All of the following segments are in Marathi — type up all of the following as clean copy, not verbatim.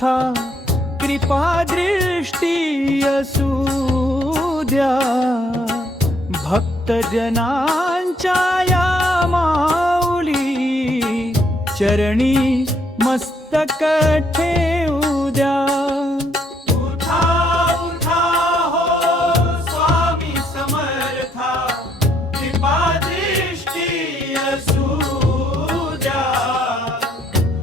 समर्था कृपा दृष्टी असू द्या भक्त जनांच्या या माऊली चरणी मस्तक ठेवू द्या. उठा उठा हो स्वामी समर्था कृपा दृष्टी असू द्या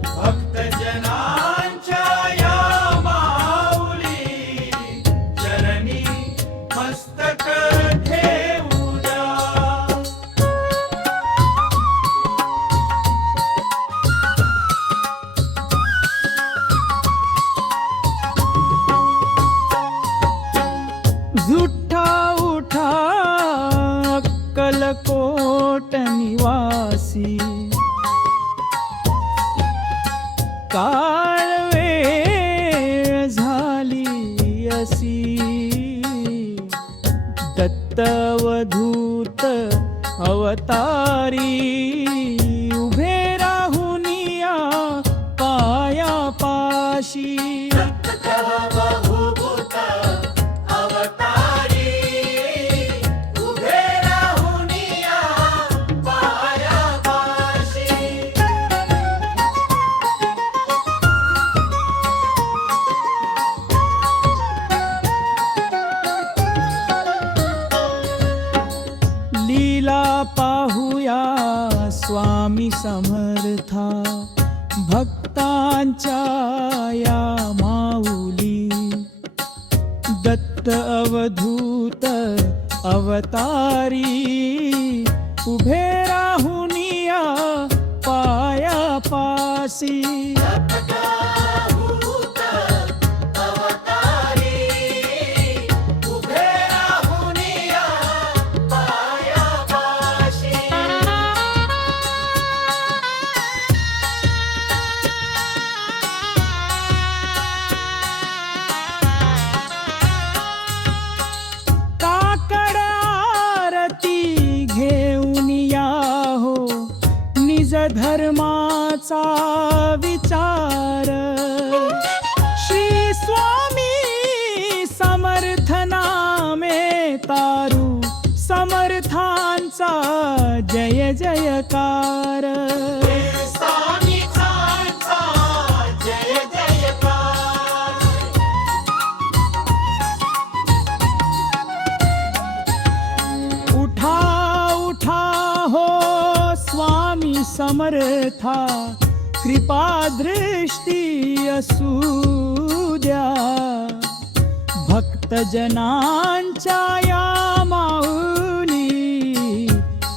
भक्त जनांच्या या माऊली चरणी मस्तक ठेवू द्या. झुठा उठा अक्कलकोट निवासी काळ वेळ झाली असी दत्तवधूत अवतारी उभे राहुनिया पायापाशी. लीला पाहुया स्वामी समर्था भक्तांच्या या माऊली दत्त अवधूत अवतारी उभे राहुनिया पायापासी. धर्माचा विचार श्री स्वामी समर्थ नामे तारू समर्थांचा जय जयकार. उठा उठा हो स्वामी समर्था कृपा दृष्टी असू द्या भक्त जनांच्या या माऊली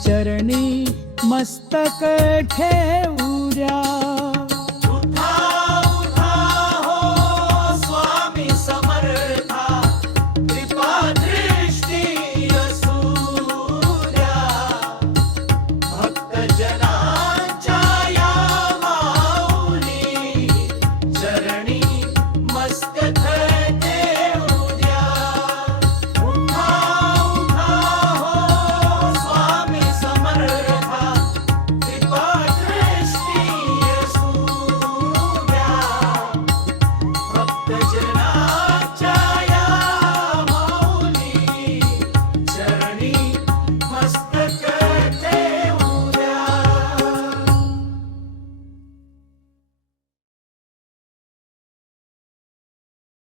चरणी मस्तक ठेव